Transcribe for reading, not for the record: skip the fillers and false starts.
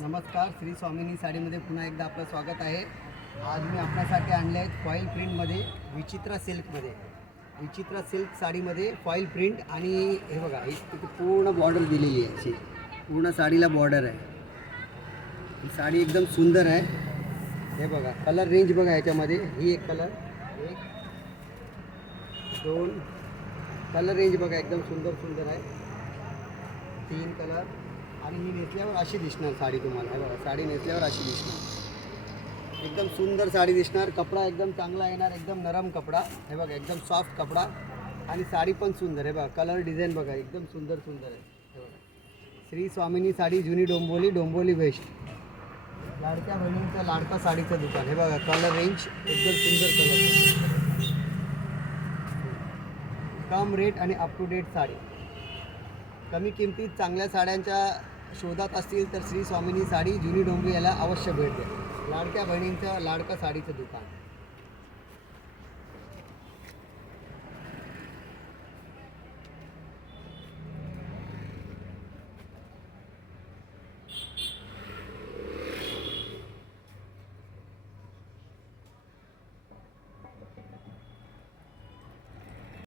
नमस्कार, श्री स्वामिनी साडीमध्ये पुन्हा एकदा आपलं स्वागत आहे. आज मी आपल्यासाठी आणले आहेत फॉईल प्रिंटमध्ये विचित्रा सिल्कमध्ये. विचित्रा सिल्क साडीमध्ये फॉईल प्रिंट आणि हे बघा इथे पूर्ण बॉर्डर दिलेली आहे. अशी पूर्ण साडीला बॉर्डर आहे. ही साडी एकदम सुंदर आहे. हे बघा कलर रेंज बघा याच्यामध्ये. ही एक कलर, एक दोन कलर रेंज बघा एकदम सुंदर सुंदर आहे. तीन कलर आणि ही नेसल्यावर अशी दिसणार साडी तुम्हाला. हे बघा साडी नेसल्यावर अशी दिसणार. एकदम सुंदर साडी दिसणार. कपडा एकदम चांगला येणार, एकदम नरम कपडा. हे बघा एकदम सॉफ्ट कपडा आणि साडी पण सुंदर. हे बघा कलर डिझाईन बघा एकदम सुंदर सुंदर आहे. हे बघा श्री स्वामिनी साडी, जुनी डोंबिवली, डोंबिवली वेस्ट. लाडक्या बहिणींचं लाडका साडीचं दुकान. हे बघा कलर रेंज एकदम सुंदर कलर, कम रेट आणि अप टू डेट साडी. कमी किमतीत चांगल्या साड्यांच्या शोधात असतील तर श्री स्वामिनी साडी, जुनी डोंबिवली याला अवश्य भेट द्या. लाडक्या बहिणींचं लाडका साडीचं दुकान.